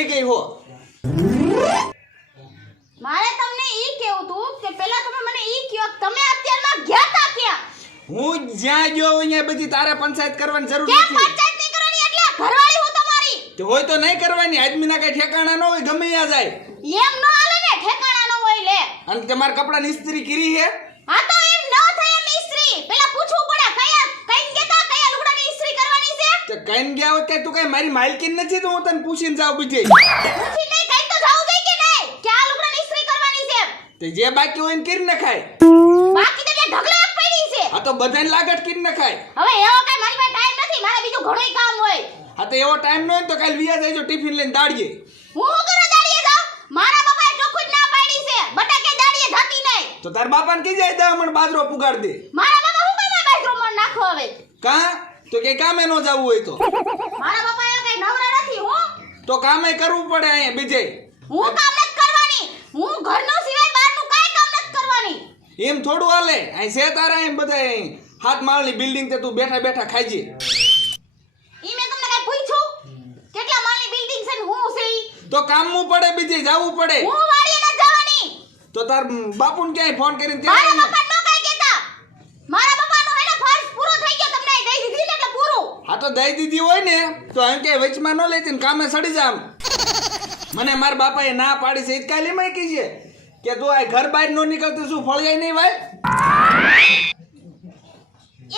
થઈ ગઈ હો. મારે તમને ઈ કેવું તું કે પેલા તમે મને ઈ કયો તમે અત્યારમાં ગયા તા ક્યાં? હું જ્યાં ગયો અહીંયા બધી તારે પંચાયત કરવાની જરૂર કેમ નથી. પંચાયત નહીં કરવાની એટલે ઘરવાળી હું તમારી. તો હોય તો નહીં કરવાની. આદમીના કઈ ઠેકાણા ન હોય, ગમે ત્યાં જાય. એમ ન હાલે ને, ઠેકાણા ન હોય લે. અને તમારા કપડાં ઇસ્ત્રી કરી હે? હા તો એમ ન થાય એમ ઇસ્ત્રી. પેલા પૂછવું પડે કઈ કેતા કયા લુગડાની ઇસ્ત્રી કરવાની છે? તો કઈ ગયા હોત કે તું કઈ મારી માલકીન નથી, તો હું તને પૂછીને જાઉં બીજે. પૂછી નહીં કઈ તો જાવું જોઈએ કે નહીં કે આ લુગડાની ઇસ્ત્રી કરવાની છે? તે જે બાકી હોય ને કરી નખાય. બાકી તો એટલે ઢગલો એક પડી છે. આ તો બધાને લાગત કરી નખાય. હવે એવો કઈ મારી પાસે ટાઈમ નથી, મારે બીજું ઘણું કામ હોય. હા તો એવો ટાઈમ ન હોય તો કાલ વિયા જઈજો ટિફિન લઈને દાડીએ. હું શું કરવા દાડીએ જાઉં? મારા બાપાએ ચોખ્ખું જ ના પાડી છે બટાકે દાડીએ જાતી નહીં. તો તાર બાપાને કઈ જાય 10 મણ બાજરો પુગાડ દે. મારા બાપા હું કામ બાથરૂમમાં નાખો હવે? કા તો કે કામે ન જવું હોય તો મારા બાપા એ કઈ નવરા નથી હું. તો કામે કરવું પડે અહીંયા બીજે. હું કામ નથી કરવાની. હું ઘરનું સિવાય બહારનું કાઈ કામ નથી કરવાની. એમ થોડું હાલે. અહીં છે તારા એમ બધા 7 માળની બિલ્ડિંગ તે તું બેઠા બેઠા ખાઈજે. ઈ મેં તમને કઈ પૂછ્યું? કેટલા માળની બિલ્ડિંગ છે ને હું છે ઈ? તો કામવું પડે બીજે જવું પડે. હું વાડીએ ન જવાની. તો તાર બાપુને ક્યાંય ફોન કરીને મારા ત્યાં બાપા નો કઈ કેતા. મારા બાપાનો એને ફર્જ પૂરો થઈ ગયો, તમને દઈ દીધી ને એટલે પૂરું. હા તો દઈ દીધી હોય ને તો એમ કે વચમાં ન લેતી ને કામે સડી જામ. મને મારા બાપાએ ના પાડી છે. કાલી માં કી છે કે તું આ ઘર બહાર નો નીકળતી શું ફળ જાય નહીં ભાઈ?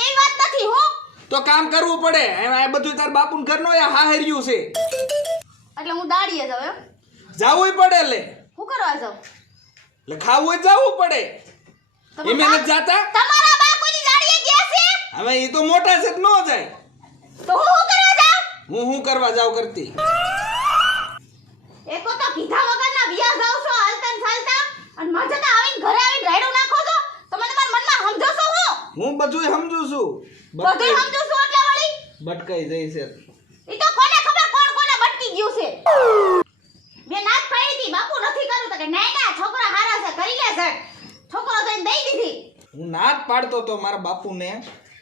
એ વાત નથી હું. તો કામ કરવું પડે. આ બધું તાર બાપુનું ઘર નો હાહર્યું છે. એટલે હું દાડીએ જાવ એમ? જાવું પડે લે. હું કરવા જાવ? એટલે ખાવું જ જવું પડે. એ મહેનત જાતા તમારા બા કોઈ દાડીએ ગયા છે? હવે એ તો મોટા છે ન જાય. તો હું શું કરવા જાવ? હું કરવા જાવ કરતી. એકો તો કીધા વગરના વિયા જાવ છો હાલતા ને ચાલતા અને મજાના આવીને ઘરે આવીને રાયડું નાખો છો. તમે તમારા મનમાં સમજો છો હું બધું સમજુ છું. બધું સમજો છો એટલે વળી ભટકાઈ જાય છે. ઈ તો કોને ખબર કોણ કોને ભટકી ગયું છે. મેં નાત પાડી હતી બાપુ નથી કરું તો કે નહીં ના છોકરા હારા છે કરી લે સર. છોકરો તો એને દઈ દીધી. હું નાત પાડતો તો મારા બાપુને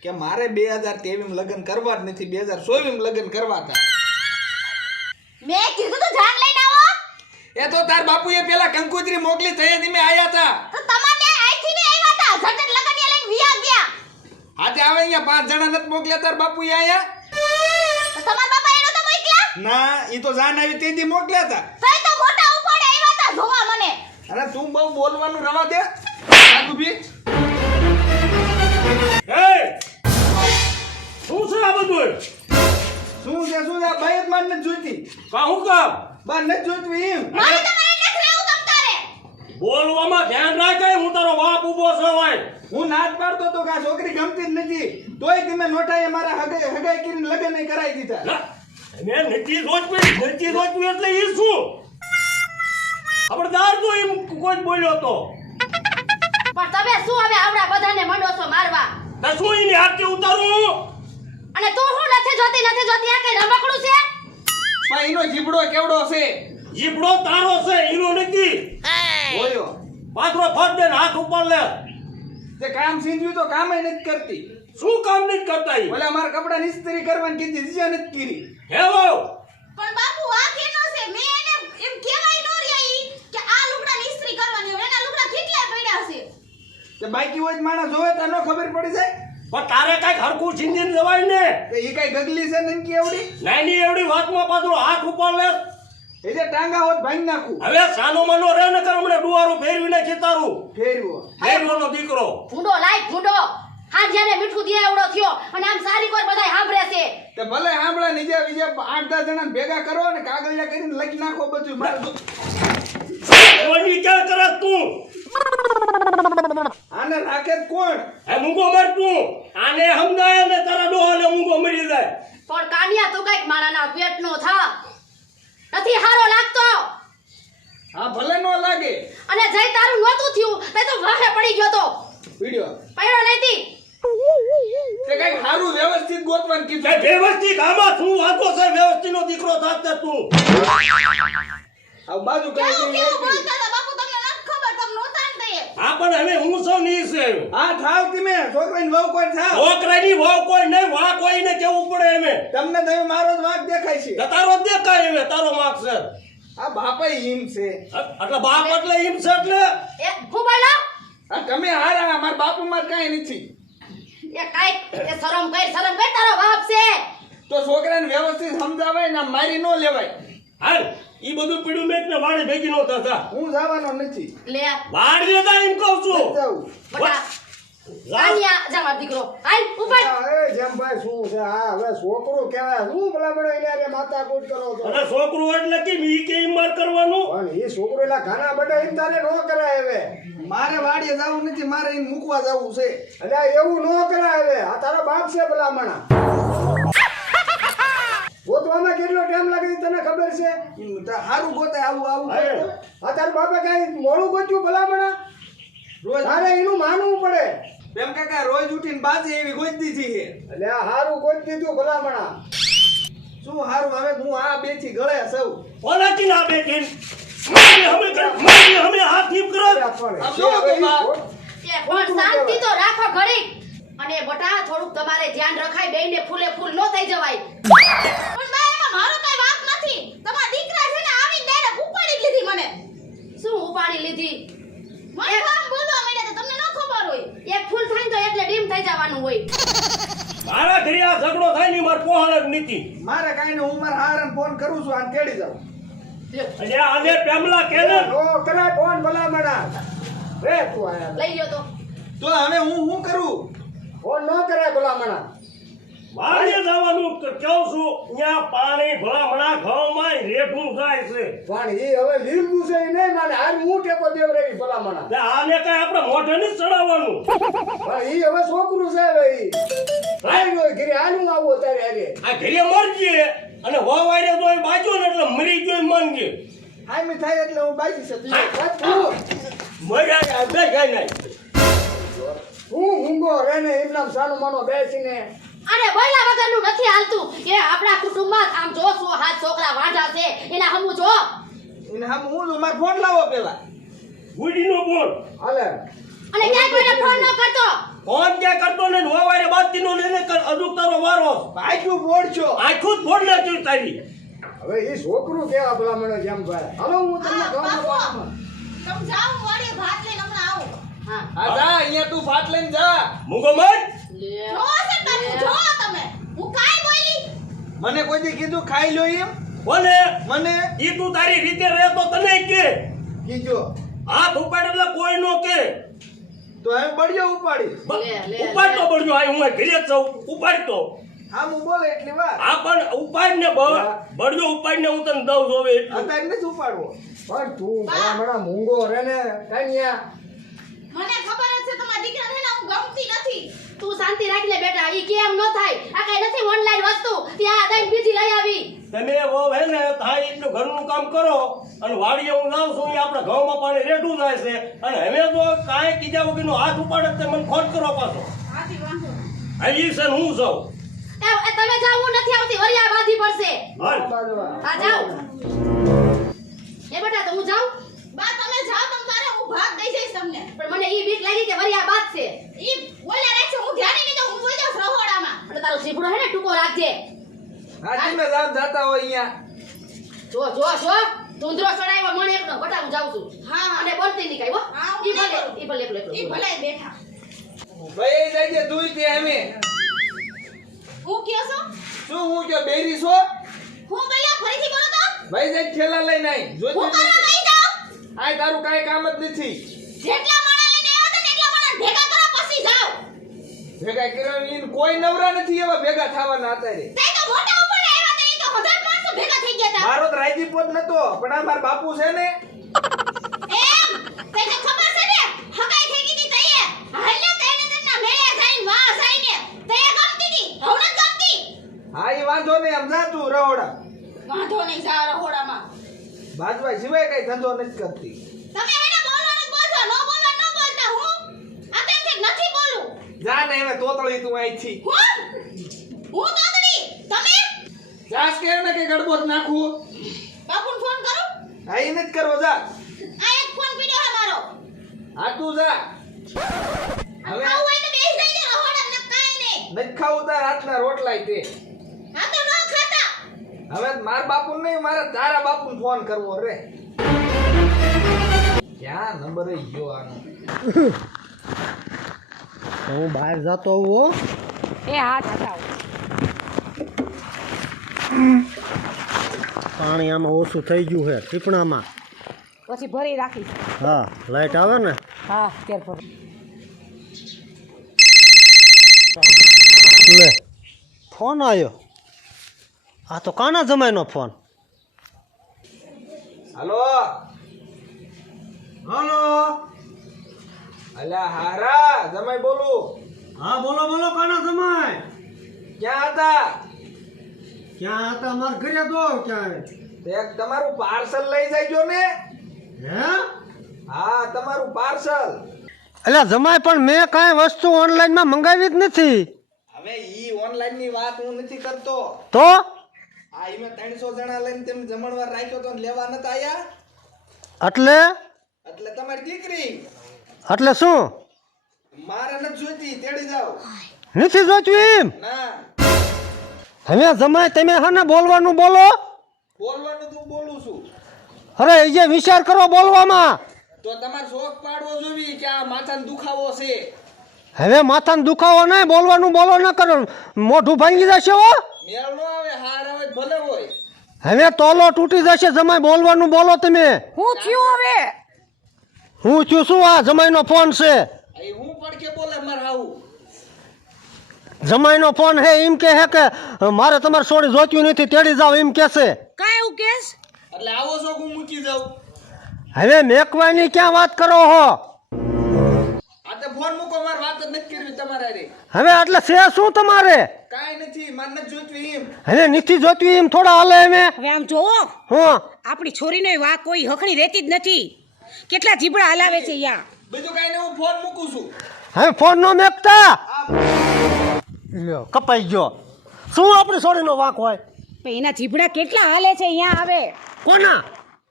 કે મારે 2023 માં લગ્ન કરવા જ નથી, 2024 માં લગ્ન કરવા હતા. મેં કીધું તો જાન લઈને આવો. એ તો તાર બાપુએ પેલા કંકોત્રી મોકલી થઈ હતી, મેં આયા હતા. તો તમારે આઈથી ને આવ્યા હતા ઝટટ લગનિયા લઈને વિયા ગયા. હાથે આવે અહીંયા 5 જણા નથી મોકલ્યા તાર બાપુએ આયા? તો તમારા બાપા એનો તો મોકલ્યા? ના, ઈ તો જાન આવી તેથી મોકલ્યા હતા. તઈ તો મોટા ઉપાડે આવ્યા હતા જોવા મને. અરે તું બહુ બોલવાનું રવા દે. સાધુ ભી એ શું છે આ બધું? શું છે બાઈ જ માર નથી જોઈતી. કા હું કામ? બાર નથી જોઈતું એમ. મારે તમારે નથી રહેવું તમ તારે. બોલવામાં ધ્યાન રાખે. હું તારો બાપ ઊભો છો ભાઈ. હું નાચ પાડતો તો કે આ છોકરી ગમતી જ નથી, તોય તમે નોટાએ મારા હગાઈ કરીને લગ્ન કરાવી દીધા. લા, મેં નથી સોચવી એટલે ઈ શું? ખબરદાર તો એમ કોઈ બોલ્યો તો. પણ તમે શું હવે આવડા બધાને મંડો છો મારવા? તે શું ઈને હાથે ઉતારું? અને તું શું નથી જોતી આ કઈ રમકડું છે? પણ એનો જીબડો કેવડો છે? જીભડો તારો છે, ઈનો નથી. ઓયો પાથરો ફટ દે ને હાથ ઉપર લે. તે કામ સીંધ્યું તો કામે નથી કરતી. શું કામ નથી કરતા ઈ? ઓલા મારા કપડા ઇસ્ત્રી કરવાની કીધી જીજા નથી કરી. હે વાવ. પણ બાપુ આ કેનો છે? મેં એને એમ કહેવાય નો રહી કે આ લુગડા ઇસ્ત્રી કરવાની હોય. એના લુગડા કેટલા પડ્યા છે. તે બાકી હોય જ માણસ જોવે તો ન ખબર પડી જાય. પણ તારે કઈક હરખું છીંદીને જવાય ને. તો એ કઈ ગગલી છે ને કે એવડી? નાની એવડી વાતમાં પાછો હાથ ઉપર લે. એ જે ટાંગા હોત ભાંગી નાખું. હવે સાનો મનો રે ને કર હમણે ડુવારું ફેરવીને ખેતારું. ફેરવો ફેરવાનો દીકરો. ભૂંડો લાય ભૂંડો. હા જેને મીઠું દિયા એવડો થયો અને આમ સારી કોઈ બધાય સાંભળે છે. તે ભલે હાંભળા નીચે બીજે 8-10 જણાને ભેગા કરો ને કાગળિયા કરીને લખી નાખો બધું. ઓની ક્યાં કરસ તું? આને રાખે જ કોણ? હે મૂંગો મર તું. આને સમજાય ને તારા ડોહાને મૂંગો મરી જાય. પણ કાનિયા તું કઈક મારાના પેટનો થા. નથી હારો લાગતો. હા ભલે નો લાગે. અને જઈ તારું નહોતું થયું તે તો વાહે પડી ગયો તો. વિડિયો પડ્યો નથી. તે કઈક સારું વ્યવસ્થિત ગોતવાનું તે કીધું. વ્યવસ્થિત આમાં શું વાતો છે? વ્યવસ્થિતનો દીકરો થાત તું. આ બાજુ કઈ કેવું નહીં. બોલતા હતા બાપુ તમને નથી ખબર તમને નહોતા ને દઈએ. હા પણ હવે હું શું નહીં છે. હા થાવ તમે છોકરાની વહુ કોઈ થાવ. છોકરાની વાવ કોઈ નહીં, વાહ કોઈને કેવું પડે એમે. તમને તમે મારો જ વાંક દેખાય છે. તારો જ દેખાય હવે તારો માર્ક છે. આ બાપાય હિમ છે એટલે બાપ એટલે એમ છે એટલે એ હું બોલો આ તમે હારા મારા બાપુ માં કાંઈ નથી એ કાઈ એ શરમ કર તારો બાપ છે તો છોકરાને વ્યવસ્થિત સમજાવાય ને આમ મારી ન લેવાય હાલ ઈ બધું પીડું મેક ને વાડે ભેગી નો થતા હું જવાનો નથી લે વાડ લેતા એમ કહું છું જાઉં બટા આનિયા જા દીકરો હાલ ઉપર એ જેમભાઈ શું છે હા હવે છોકરું કહેવાય શું ભલામણો એને અરે માતા કૂટ કરો છો અને છોકરું એટલે કેમ ઈ કે ઈમ માર કરવાનું પણ એ છોકરો એલા ઘણા બધા એમ તારે નો કરાય હવે મારે વાડીએ જવું નથી મારે એને મૂકવા જવું છે એટલે એવું નો કરાય હવે આ તારો બાપ છે ભલામણા ગોતવામાં કેટલો ટાઈમ લાગે છે તને ખબર છે એમ તો હારું ગોતે આવું અરે, કરતો. આ તારા બાપે કઈ મોડું ગોત્યું ભલામણા રોજ તારે એનું માનવું પડે એમ કાકા રોજ ઉઠીને બાજી એવી ગોતી છે એટલે આ હારું ગોત દીધું ભલામણા શું હારું હવે હું આ બે થી ગળે સૌ ઓલાથી ના બેઠીન મારી હમે હાથ ઠીક કરો અરે પણ આમ જો છે હવે બાપ. ઈ એ પણ શાંતિ તો રાખો ઘડી અને બટા થોડુંક તમારે ધ્યાન રખાય બેયને ફૂલે ફૂલ નો થઈ જવાય પણ બા એમાં મારો કઈ વાંક નથી તમારા દીકરા છે ને આવી ડાયરેક્ટ ઉપાડી લીધી મને શું ઉપાડી લીધી મને કામ બોલવા માંડ્યા તો તમને ન ખબર હોય એક ફૂલ થાય ને તો એટલે ડીમ થઈ જવાનું હોય મારા ઘરે આ ઝઘડો થાય ને માર પોહળ જ નથી મારે કાંઈ નહીં હું મારા હારાને ફોન કરું છું આને તેડી જાઉં લ્યો, અને આને પેમલા કે ને નો કરાય કોણ ભલામણા રે તું આયા લઈ લ્યો તો તો હવે હું શું કરું ફોન નો કરાય ભલામણા મારે જવાનું કહું છું ત્યાં પાણી ભલામણા ઘઉંમાં રેઠું જાય છે પણ ઈ હવે લીલું છે ઈ નહીં માને હાર હું ટેકો દેવ રહી ભલામણા તે આને કઈ આપણે મોઢે નહીં ચડાવવાનું પણ ઈ હવે છોકરું છે હવે ઈ આઈ ગયો ઘરે આનું આવું અત્યારે હારે આ ઘરે મરજે અને વાયરે તો બાજુ ને એટલે મરી ગયો માનજે હામી થાય એટલે હું બાજી શકું આ તું મર્યા આ બે જાય નહીં હું ઊંઘો રે ને એમનામ સાનું માનો બેસીને અરે બોલ્યા વગરનું નથી હાલતું કે આપણા કુટુંબમાં આમ જો સો હાથ છોકરા વાંઢા છે એના હમું જો એને હમ હું મારો ફોન લાવો પેલા ગુડીનો બોલ હાલે અને ક્યાંય કોઈને ફોન ન કરતો ફોન ક્યાં કરતો ને વાયરે બાદતીનો લઈને અડુક તારો વારો ભાગ્યું બોડ છો આખું જ ફોડ નાખ્યું તારી હવે ઈ છોકરું કેવા ભલામણો જેમ ભાઈ હાલો હું તમને હા, કહું બાપુ. તમે જાઓ વાડીએ ભાત લઈને હમણાં આવો હા આ જા અહીંયા તું ફાટ લઈને જા મૂકો મત જો સર બાપુ જો તમે હું કાઈ બોલી મને કોઈ દી કીધું ખાઈ લો એમ કોને મને ઈ તું તારી રીતે રહે તો તને કે કીજો હાથ ઉપાડ એટલે કોઈ નો કે તો હવે બળ્યો ઉપાડી ઉપાડ તો પડજો આ હું ઘરે જ છું ઉપાડ તો હા હું બોલે એટલી વાર આ પણ ઉપાડ ને બળ્યો ઉપાડ ને હું તને દઉં છું હવે એટલું અત્યારે નથી ઉપાડવો પણ તું ભલામણા મૂંગો રે ને કાન્યા મને ખબર જ છે તમારા દીકરાને ને હું ગમતી નથી તું શાંતિ રાખ લે બેટા ઈ કેમ ન થાય આ કઈ નથી ઓનલાઈન વસ્તુ ત્યાં દઈને બીજી લઈ આવી તમે વો હે ને થાય એટલું ઘરનું કામ કરો અને વાડીએ હું જાઉં છું અહીંયા આપણે ઘઉંમાં પાણી રેડું જાય છે અને હવે જો કાંઈ કીધા વગરનો હાથ ઉપાડે તો મને ફોન કરો પાછો હાથી વાંધો હા ઈ છે ને હું જાઉં એ તમે જાવ હું નથી આવતી વરિયા બાંધી પડશે હાલ બાજવા હા જાઓ એ બેટા તો હું જાઉં બા તમે જાઓ તમ તારે હું ભાગ દઈ જઈશ તમને પણ મને ઈ બીક લાગી કે વરિયા બાદ છે ઈ બોલ્યા રહે છે હું ધ્યાન નહીં દઉં હું જોઈ જાઉં રહોડામાં એટલે તારો સીપડો હે ને ટૂંકો રાખજે હા તમે જાતા હોય અહીંયા જો ધુંધરો ચડાવ્યો મને એકનો બટા હું જાઉં છું હા અને બોલતી નહીં કાઈ હો ઈ ભલે એકલો બેઠા ભાઈ જઈએ તું તે અમે હું કયો છો શું હું કે બેરી છો હું બોલ્યા ફરીથી બોલો તો ભાઈ જાય ઠેલા લઈને આય હું જોતી કરવા લઈ જાઉં આય તારું કાંઈ કામ જ નથી જેટલા માણા લઈને આવ્યા હતા ને એટલા માણા ભેગા કરો પછી જાઓ ભેગા કર્યા ઈને કોઈ નવરા નથી એવા ભેગા થવાના અત્યારે તે તો મોટા ઉપર આવ્યા તે તો 1000 માણસો ભેગા થઈ ગયા હતા મારો તો રાજીપો જ નતો પણ આ મારા બાપુ છે ને એમ તને ખબર છે ને હગાઈ થઈ ગઈ તી તઈએ હાલે તને તના મેળે જઈને માં જઈને તઈએ ગમતી તી હવે ન ગમતી હા એ વાંધો નહીં આમ જા તું રહોડા વાંધો નહીં જા રહોડામાં બાજવા સિવાય કઈ ધંધો નથી કરતી તમે એને બોલવાનું બોલજો ન બોલવાનું ન બોલતા હું આ તેમ કે નથી બોલું જા ને હવે તોતળી તું અહીંથી હું તોતડી તમે જાસ કે ને કે ગડબો જ નાખું બાપુને ફોન કરું હા એ નથી કરવો જા આ એક ફોન પીડ્યો હે મારો હા તું જા હવે ખાવું હોય તો બેસી જઈ રહોડા ન કાઈ નહીં નથી ખાવું તાર હાથના રોટલાય તે આ તો ન ખાતા હવે મારા બાપુ નહીં, મારે તારા બાપુ ફોન કરવો રે. ક્યાં નંબર ગયો આનો? હું બહાર જતો હોઉં હો. એ હા ચાચા પાણી આમાં ઓછું થઈ ગયું છે ટીપણામાં. પછી ભરી રાખી. હા લાઈટ આવે ને. હા કેર ભર. લે ફોન આવ્યો. આ તો કાના જમાઈનો ફોન. હાલો હાલો. અલ્યા હારા જમાઈ બોલું. હા બોલો બોલો કાના જમાઈ. ક્યાં હતા? ક્યાં હતા? મારા ઘરે દો ક્યાં? તે તમારું પાર્સલ લઈ જાયજો ને. હે? હા તમારું પાર્સલ. અલ્યા જમાઈ પણ મેં કાંઈ વસ્તુ ઓનલાઈનમાં મંગાવી જ નથી. હવે ઈ ઓનલાઈન ની વાત હું નથી કરતો. તો આ ઈ મેં 300 જણા લઈને તેમ જમણવાર રાખ્યો તો ને લેવા નતા આયા. એટલે એટલે તમારી દીકરી એટલે શું મારે નથી જોઈતી, તેડી જાઓ. નથી જોઈતું એમ? ના હવે જમાઈ તમે હા ને બોલવાનું બોલો. બોલવાનું તું બોલું છું. અરે એ જે વિચાર કરો બોલવામાં. તો તમારે શોખ પાડવો જોવી કે આ માથાનો દુખાવો છે. હવે માથાનો દુખાવો નહીં, બોલવાનું બોલો ન કરો, મોઢું ભાંગી જશે હો. મેળ નો આવે, હાર આવે તો ભલે હોય. હવે તોલો તૂટી જશે. જમાઈ બોલવાનું બોલો તમે. હું થયું હવે? હું છું શું? આ જમાઈનો ફોન છે. અહીં હું પડકે બોલે માર હાઉ. જમાઈનો ફોન હે એમ કે હે કે મારે તમારે છોડી જોત્યું નથી, તેડી જાવ એમ કે છે. કાય એવું કેસ? એટલે આવો છો હું મૂકી જાઉં. હવે મેકવાની ક્યાં વાત કરો હો? આ તો ફોન મૂકો, માર વાત જ નથી કરવી તમારે હારે. હવે એટલે છે શું તમારે? કાંઈ નથી, માર નથી જોઈતું એમ. હવે નથી જોત્યું એમ થોડા હાલે હવે. હવે આમ જોવો, હા આપણી છોરીનો વાક કોઈ હખણી રહેતી જ નથી. કેટલા જીબડા હલાવે છે અહીંયા. બીજું કાંઈ નહીં, હું ફોન મૂકું છું. હવે ફોન નો મેકતા. આ લ્યો કપાઈ ગયો. શું આપણી છોડીનો વાંક હોય? પણ એના જીબડા કેટલા હાલે છે અહીંયા આવે કોના?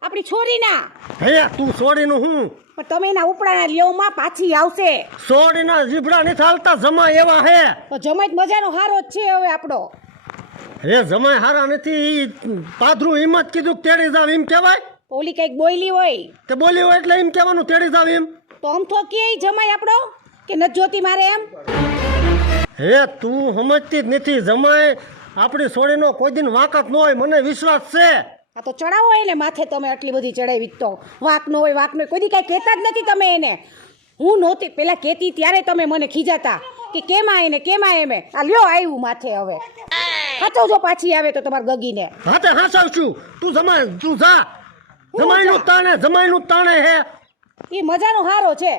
આપણી છોરીના. હે તું છોડીનું હું? પણ તમે એના ઉપડાના લ્યોમાં પાછી આવશે છોડીના જીભડા નથી હાલતા. જમાઈ એવા હે. તો જમાઈ મજાનો હારો જ છે હવે આપણો. હે જમાઈ હારા નથી. ઈ પાદરું હિંમત કીધું કે તેડી જાવ એમ કહેવાય? ઓલી કઈક બોયલી હોય તે બોલી હોય એટલે એમ કહેવાનું તેડી જાવ એમ. તો આમ તો કે જમાઈ આપણો કે ન જોતી મારે એમ. હે તું સમજતી જ નથી. જમાઈ આપણી છોડીનો કોઈ દિન વાંક જ ન હોય, મને વિશ્વાસ છે. આ તો ચડાવો એને માથે તમે આટલી બધી ચડાવી તો. વાક નો હોય વાક નો હોય, કોઈ દી કાંઈ કહેતા જ નથી તમે એને. હું નહોતી પેલા કહેતી ત્યારે તમે મને ખીજાતા કે કેમ આ એને કેમ આ એમે. આ લ્યો આવ્યું માથે હવે. હાચો જો પાછી આવે તો તમારે ગગીને. હા તે હાસાવશું. તું જમાઈ તું જા. જમાઈનું તાણે જમાઈનું તાણે હે. એ મજાનો હારો છે.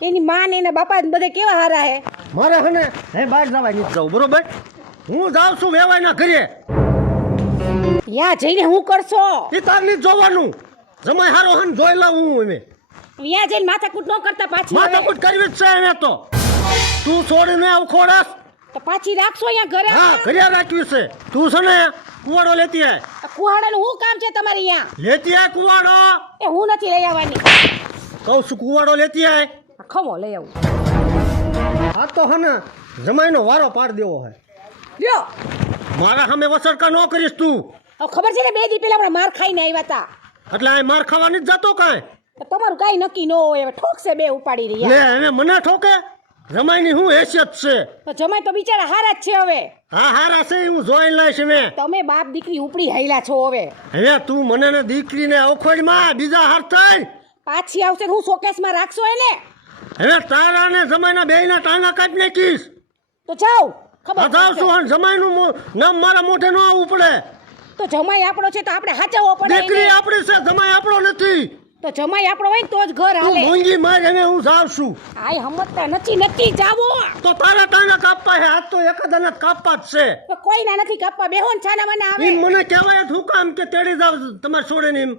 એની માં ને એના બાપા ને બધે કેવા હારા હે. મારે હને હે બહાર જવાય નથી જવું બરોબર. હું જાઉં છું વેવાયના ઘરે. ત્યાં જઈને હું કરશો? એ તારની જોવાનું. જમાઈ હારો હન જોઈ લઉં હું હવે. ત્યાં જઈને માથાકૂટ ન કરતા પાછી આવે. માથાકૂટ કરવી જ છે એને તો. તું છોડીને અવખોડાસ. તો પાછી રાખશો અહીંયા ઘરે. હા ઘરે રાખવી છે. તું છે ને કુવાડો લેતી આય. કુહાડાનું શું કામ છે તમારે અહીંયા? લેતી આય કુવાડો. એ હું નથી લઈ આવવાની. કહું છું કુવાડો લેતી આય. આ ખમો લઈ આવું. આ તો હને જમાઈનો વારો પાડ દેવો હે. લ્યો મારા સામે વસડકા ન કરીશ તું. હવે ખબર છે ને 2 દી પહેલા આપણે માર ખાઈને આવ્યા હતા. એટલે આ માર ખાવાની જ જતો કાંઈ. તો તમારું કાંઈ નક્કી ન હોય. હવે ઠોકશે 2 ઉપાડી લે રહ્યા. એને મને ઠોકે. જમાઈની હું હેસિયત છે. તો જમાઈ તો બિચારા હારા જ છે હવે. હા હારા છે હું જોઈ લઈશ મેં. તમે બાપ દીકરી ઉપડી હાયલા છો હવે. હવે તું મને ને દીકરીને અવખોડમાં બીજા હાર થાય. પાછી આવશે તો હું શોકેસમાં રાખશો એને. હવે તારા ને જમાઈના બેયના ટાંગા કાઢી નાખીશ. તો જાઓ ખબર જાવ પડશે. છું અને જમાઈનું નામ મારા મોઢે ન આવવું પડે. તો જમાઈ આપણો છે તો આપણે હાચવવો પડે દીકરી એને. આપણી છે, જમાઈ આપણો નથી. તો જમાઈ આપણો હોય ને તો જ ઘર તું હાલે. મોંઘી માર હવે હું જાઉં છું. આય સમજતા નથી જાવો. તો તારા ટાંગા કાપવા હે આજ તો એકાદાને કાપવા જ છે. તો કોઈના નથી કાપવા. બેહો ને છાના મને આવે. એમ મને કહેવાય જ હું કામ કે તેડી જાવ તમારે છોડીને એમ.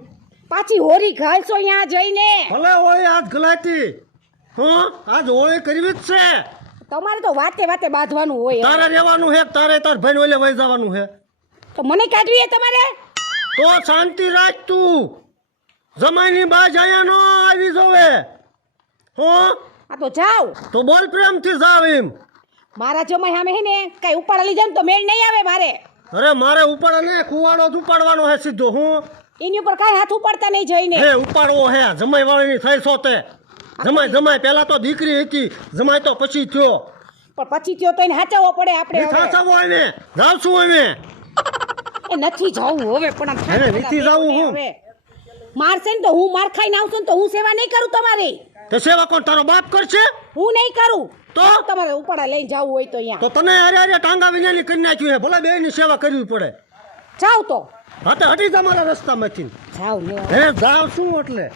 પાછી હોરી ઘાલશો અહીંયા જઈને. ભલે હોય આજ ગલાતી. હા આજ હોળી કરવી જ છે. તમારે તો વાતે વાતે બાંધવાનું હોય. તારે રહેવાનું હે તારે તાર ભાઈ ઓલે વહી જવાનું હે. તો મને કાઢવી હે તમારે. તો શાંતિ રાખ તું. જમાઈની બાજ આયા નો આવી જોવે. હો આ તો જાઓ. તો બોલ પ્રેમથી જાવ એમ. મારા જમાઈ સામે હે ને કઈ ઉપાડા લીધા ને તો મેળ નહીં આવે મારે. અરે મારે ઉપાડે ને કુવાડો જ ઉપાડવાનો હે સીધો હું એની ઉપર કાંઈ હાથ ઉપાડતા નહીં જઈને હે ઉપાડવો હે જમાઈ વાળીની થઈ છો તે જમાઈ પેલા તો દીકરી હતી જમાઈ તો પછી થયો પણ પછી ત્યો તો એને હાચવવો પડે આપણે હવે. થાસાવો હવે જાવ છું હવે એ નથી જવું હવે પણ આમ હે, નથી જાવું હું. હવે. મારશે ને તો હું માર ખાઈને આવશું ને તો હું સેવા નહીં કરું તમારી તે સેવા કોણ તારો બાપ કરશે હું નહીં કરું તો? તમારે ઉપાડા લઈને જવું હોય તો અહીંયા તો તને અરે અરે ટાંગા વિનાની કરી નાખ્યું હે ભલે બેની સેવા કરવી પડે જાવ તો હા તો હટી જા મારા રસ્તામાંથી જાવ લે હે જાવ શું એટલે